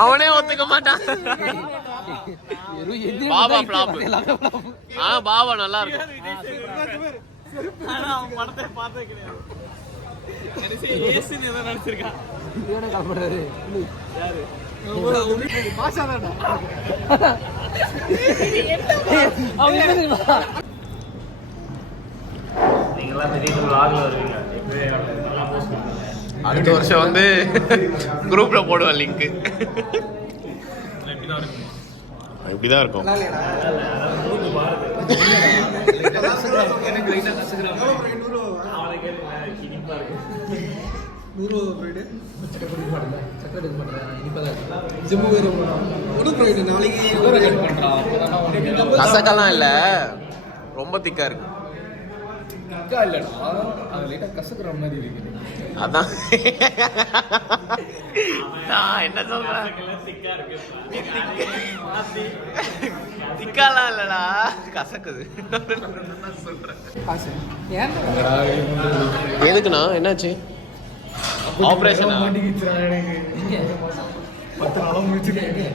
அவனே ஒத்துக்க மாட்டான். பாபா ஃப்ளாப். பாபா நல்லா இருக்கும். அவன் படத்தை பார்த்தே கிடையாது. அடுத்த வருஷம் வந்து குரூப்ல போடுவேன் லிங்க். இப்படிதான் இருக்கும். கசக்கெல்லாம் இல்ல, ரொம்ப திக்கா இருக்கு. அதான் என்ன சொல்றேன், திக்காலாம் இல்லடா, கசக்குது. எதுக்குண்ணா, என்னாச்சு? ஆபரேஷன் 10 நாளா முடிச்சிருக்கேன்.